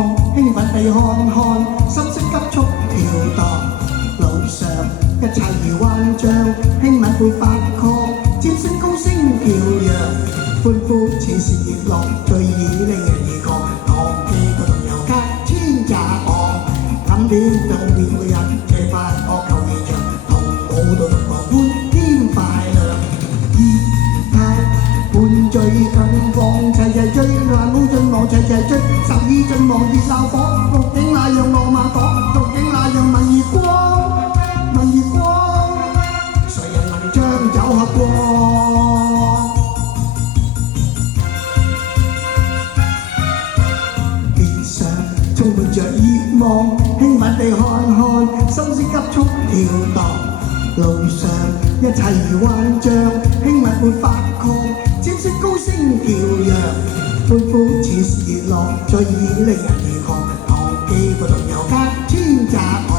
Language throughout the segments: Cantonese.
望，興奮地看看，心色急速跳蕩。路上一切如幻象，輕吻會發狂，尖聲高聲叫嚷，歡呼似是熱浪，醉意令人兒狂。堂記個同遊街千雜項，感點動面每日這快樂球現場，同舞蹈同狂歡添快樂。意態半醉近況，齊齊追，爛舞盡望齊齊追，十二盡望熱鬧火，綠景那樣浪漫火，綠景那樣問月光，問月光，誰人能將酒喝光？面上充滿着熱望，興奮地看看，心思急速跳蕩。路上一切如幻象，興奮會發狂，尖聲高聲叫嚷，歡呼似是熱浪，醉意令人兒狂。堂記個同遊街千雜項，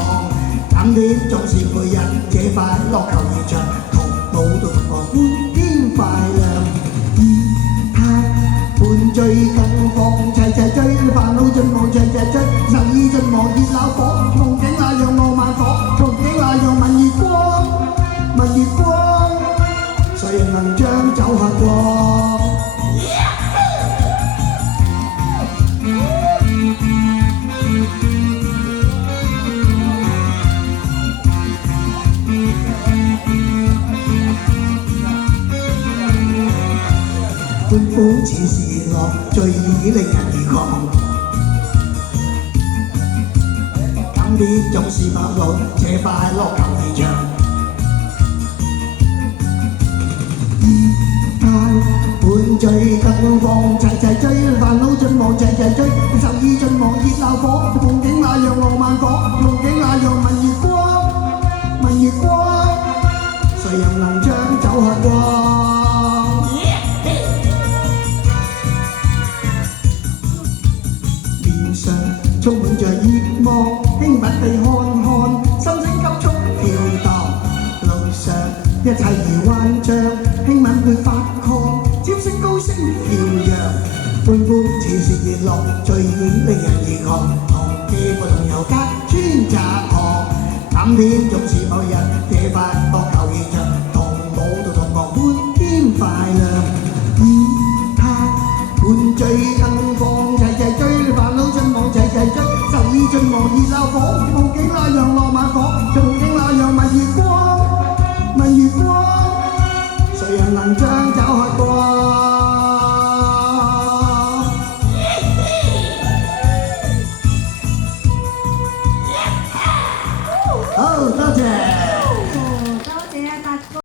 感點總是每日這快樂球現場，同舞蹈同狂歡添快樂。意態半醉近況，齊齊追，煩惱盡望齊齊追，十二盡望熱鬧火，夢境那樣浪漫火，憧憬那樣問月光，問月光，誰人能將酒喝光？歡呼似是熱浪，醉意令人兒狂。感點總是發怒，這快樂球現場。意態半醉近況，齊齊追，煩惱盡望齊齊追，十二盡望熱鬧火，夢境那樣浪漫火，夢境那樣問月光，問月光，誰人能將酒喝光？面上充滿着熱望，興奮地看看，心聲急速跳蕩。路上一切如幻象，興奮會發狂，尖聲高聲叫嚷，歡呼似是熱浪，醉意令人兒狂。堂記個同遊街千雜項，感點總是某日這快樂球現場，同舞蹈同狂歡添快樂。意態半醉近況，齊齊追，煩惱盡望齊齊追，十二盡望熱鬧火，夢境那樣浪漫火，憧憬那樣問月光，問月光，誰人能將酒喝光？好，多謝。